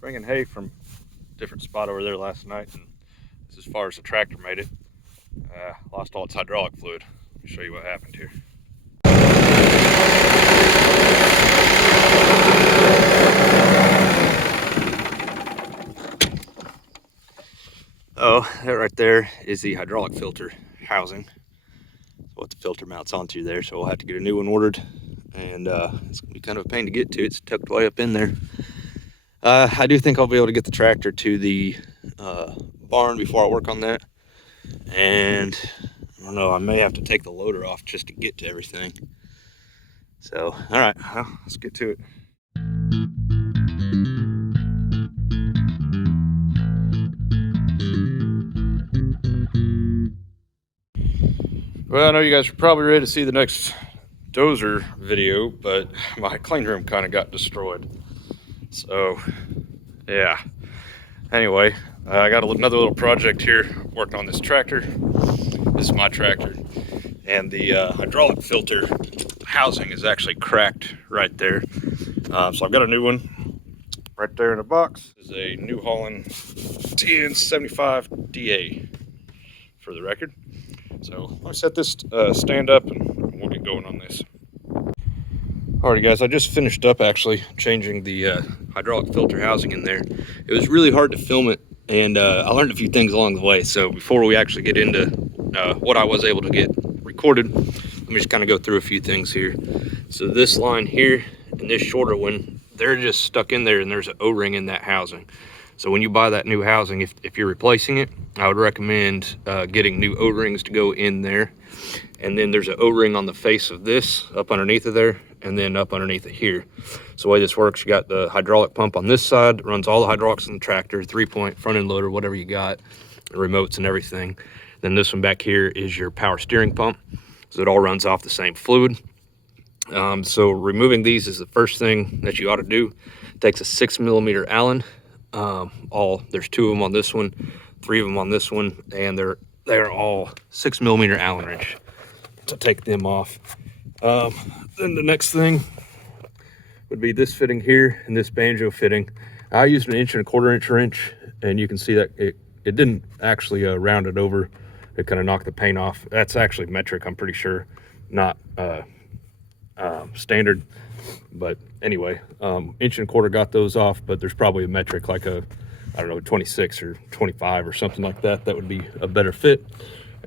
Bringing hay from a different spot over there last night, and this is as far as the tractor made it. Lost all its hydraulic fluid. Let me show you what happened here. Oh, that right there is the hydraulic filter housing. That's what the filter mounts onto there, so we'll have to get a new one ordered, and it's gonna be kind of a pain to get to. It's tucked way up in there. I do think I'll be able to get the tractor to the barn before I work on that, and I don't know, I may have to take the loader off just to get to everything. So, all right, well, let's get to it. Well, I know you guys are probably ready to see the next dozer video, but my clean room kind of got destroyed. So, yeah. Anyway, I got another little project here working on this tractor. This is my tractor, and the hydraulic filter housing is actually cracked right there. So I've got a new one right there in the box. This is a new Holland TN75DA for the record. So I'll set this stand up and we'll get going on this. Alrighty guys, I just finished up actually changing the hydraulic filter housing in there. It was really hard to film it, and I learned a few things along the way. So before we actually get into what I was able to get recorded, let me just kind of go through a few things here. So this line here and this shorter one, they're just stuck in there, and there's an O-ring in that housing. So when you buy that new housing, if you're replacing it, I would recommend getting new O-rings to go in there. And then there's an O-ring on the face of this, up underneath of there, and then up underneath it here. So the way this works, you got the hydraulic pump on this side that runs all the hydraulics in the tractor, 3-point front end loader, whatever you got, remotes and everything. Then this one back here is your power steering pump. So it all runs off the same fluid. So removing these is the first thing that you ought to do. It takes a 6mm Allen. There's 2 of them on this one, 3 of them on this one, and they're all 6mm Allen wrench to take them off. Then the next thing would be this fitting here and this banjo fitting. I used an 1.25" wrench, and you can see that it didn't actually round it over. It kind of knocked the paint off. That's actually metric, I'm pretty sure, not standard. But anyway, 1.25" got those off, but there's probably a metric like I don't know, 26 or 25 or something like that. That would be a better fit.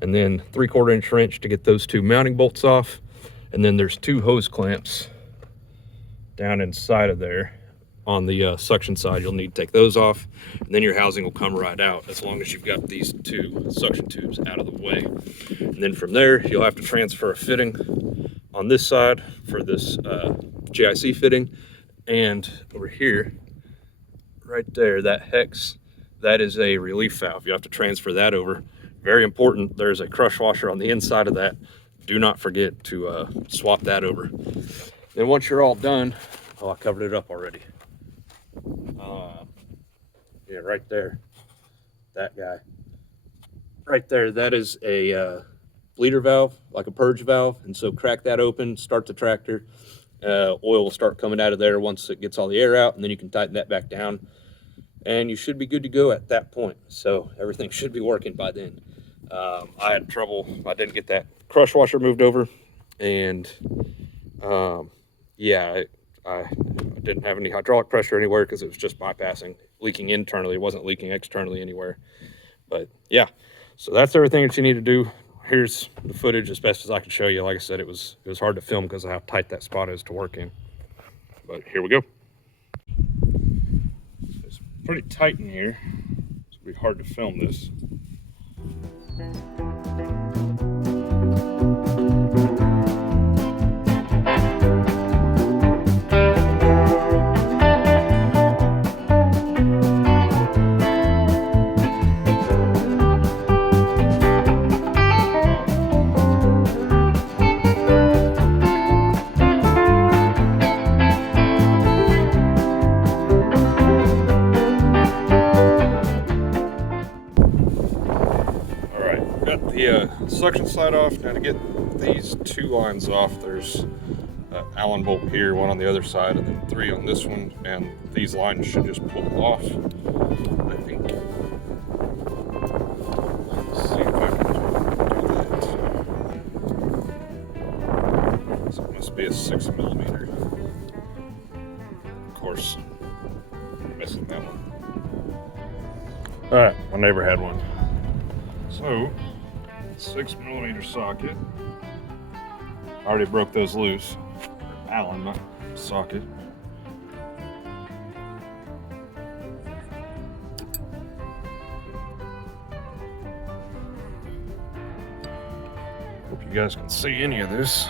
And then 3/4" wrench to get those 2 mounting bolts off. And then there's 2 hose clamps down inside of there on the suction side. You'll need to take those off, and then your housing will come right out as long as you've got these 2 suction tubes out of the way. And then from there, you'll have to transfer a fitting on this side for this GIC fitting, and over here, right there, that hex, that is a relief valve. You have to transfer that over. Very important. There's a crush washer on the inside of that. Do not forget to swap that over. Then once you're all done, oh, I covered it up already. Yeah, right there, that guy. Right there, that is a bleeder valve, like a purge valve. And so crack that open, start the tractor. Oil will start coming out of there once it gets all the air out, and then you can tighten that back down. And you should be good to go at that point. So everything should be working by then. I had trouble. I didn't get that crush washer moved over, and yeah, I didn't have any hydraulic pressure anywhere because it was just bypassing, leaking internally. It wasn't leaking externally anywhere. But yeah, so that's everything that you need to do. Here's the footage as best as I can show you. Like I said, it was hard to film because of how tight that spot is to work in. But here we go. It's pretty tight in here. It's gonna be hard to film this. Got the suction side off. Now to get these 2 lines off, there's Allen bolt here, one on the other side, and then 3 on this one, and these lines should just pull off, I think. Let's see if I can do that. So it must be a 6mm. Of course, I'm missing that one. Alright, my neighbor had one. So, 6mm socket. I already broke those loose. Allen, not socket. Hope you guys can see any of this.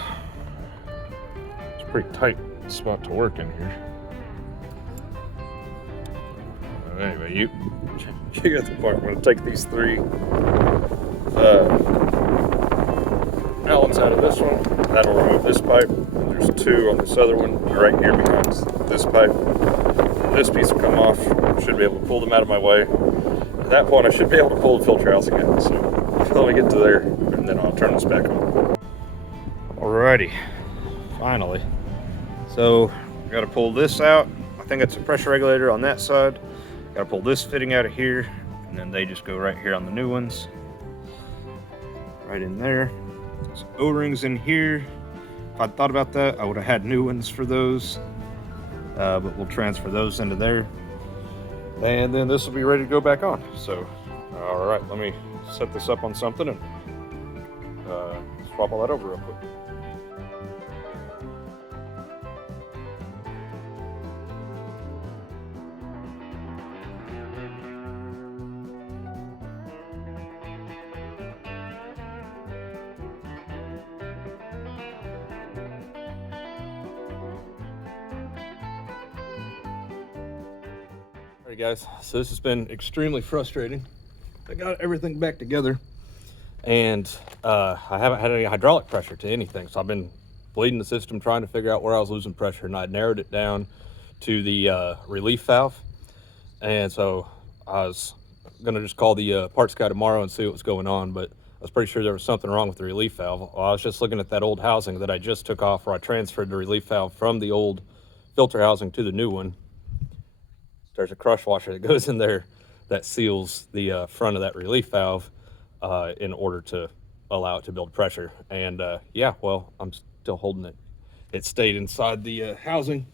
It's a pretty tight spot to work in here. Anyway, you get the point. I'm going to take these 3 Allens out of this one. That'll remove this pipe. There's 2 on this other one right here behind this pipe. This piece will come off. Should be able to pull them out of my way. At that point, I should be able to pull the filter housing out. So let me get to there, and then I'll turn this back on. Alrighty, finally. So I got to pull this out. I think it's a pressure regulator on that side. Got to pull this fitting out of here, and then they just go right here on the new ones. Right in there. There's O-rings in here. If I'd thought about that, I would have had new ones for those. But we'll transfer those into there. And then this will be ready to go back on. So, all right, let me set this up on something and swap all that over real quick. Alright guys, so this has been extremely frustrating. I got everything back together, and I haven't had any hydraulic pressure to anything, so I've been bleeding the system trying to figure out where I was losing pressure, and I narrowed it down to the relief valve. And so I was gonna just call the parts guy tomorrow and see what was going on, but I was pretty sure there was something wrong with the relief valve. Well, I was just looking at that old housing that I just took off, where I transferred the relief valve from the old filter housing to the new one. There's a crush washer that goes in there that seals the front of that relief valve in order to allow it to build pressure. And yeah, well, I'm still holding it. It stayed inside the housing.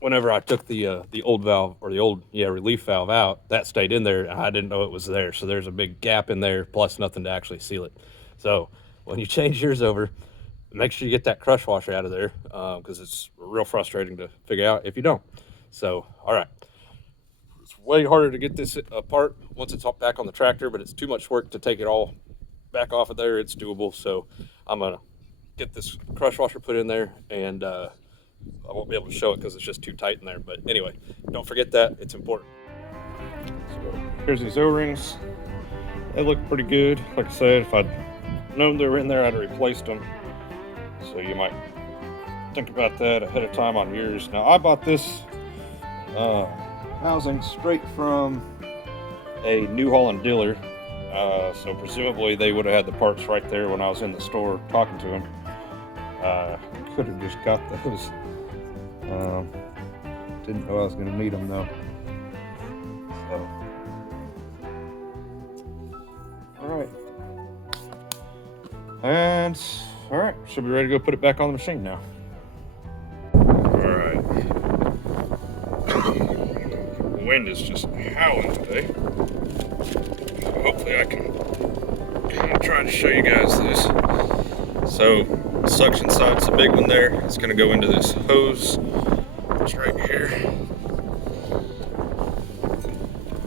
Whenever I took the old valve, or the old relief valve out, that stayed in there, and I didn't know it was there. So there's a big gap in there, plus nothing to actually seal it. So when you change yours over, make sure you get that crush washer out of there, because it's real frustrating to figure out if you don't. So, all right, it's way harder to get this apart once it's back on the tractor, but it's too much work to take it all back off of there. It's doable. So I'm gonna get this crush washer put in there, and I won't be able to show it because it's just too tight in there. But anyway, don't forget that, it's important. So here's these O-rings. They look pretty good. Like I said, if I'd known they were in there, I'd have replaced them. So you might think about that ahead of time on yours. Now, I bought this housing straight from a New Holland dealer, so presumably they would have had the parts right there when I was in the store talking to them. Could have just got those. Didn't know I was going to need them though. So, all right, and all right, should be ready to go put it back on the machine now. The wind is just howling today. So hopefully I can kind of try to show you guys this. So suction side's the big one there. It's going to go into this hose. It's right here.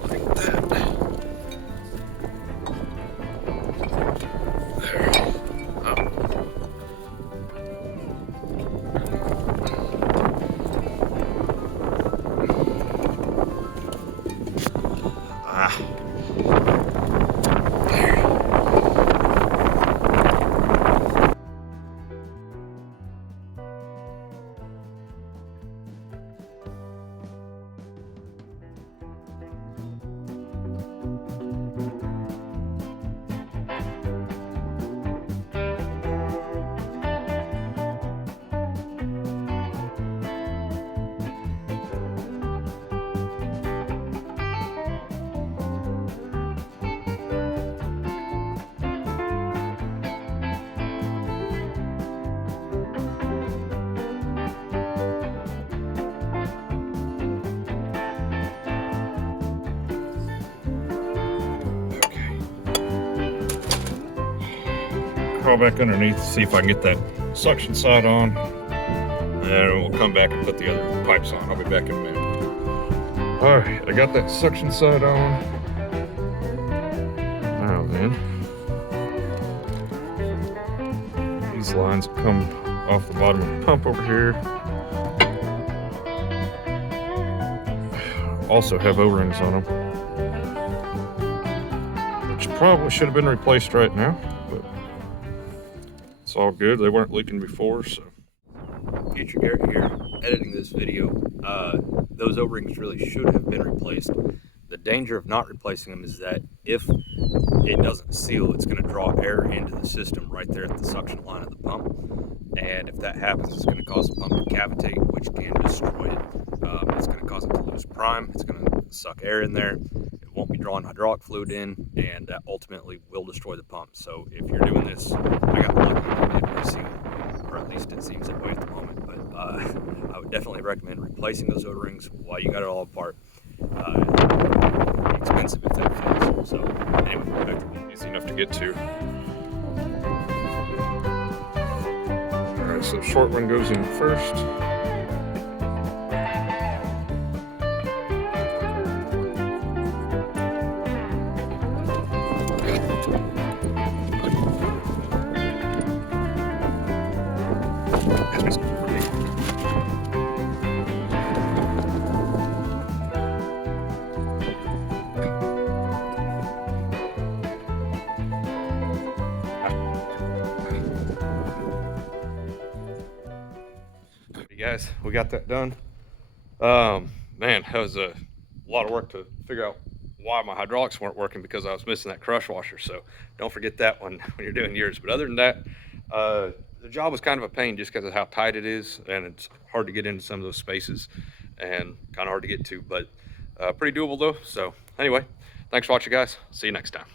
Like that. There. crawl back underneath, see if I can get that suction side on, and we'll come back and put the other pipes on. I'll be back in a minute. All right, I got that suction side on. Now then, these lines come off the bottom of the pump over here. Also have O-rings on them, which probably should have been replaced right now, but it's all good. They weren't leaking before, so. Future Garrett here, editing this video. Those O-rings really should have been replaced. The danger of not replacing them is that if it doesn't seal, it's going to draw air into the system right there at the suction line of the pump. And if that happens, it's going to cause the pump to cavitate, which can destroy it. It's going to cause it to lose prime. It's going to suck air in there. It won't be drawing hydraulic fluid in, and that ultimately will destroy the pump. So if you're doing this, I got lucky and it did reseal, or at least it seems that way at the moment. But I would definitely recommend replacing those O-rings while you got it all apart. Expensive if that fails. So anyway, back to it. Easy enough to get to. All right, so the short one goes in first. Guys, we got that done. Man, that was a lot of work to figure out why my hydraulics weren't working, because I was missing that crush washer. So don't forget that one when you're doing yours. But other than that, the job was kind of a pain just because of how tight it is, and it's hard to get into some of those spaces and kind of hard to get to, but pretty doable though. So anyway, thanks for watching, guys. See you next time.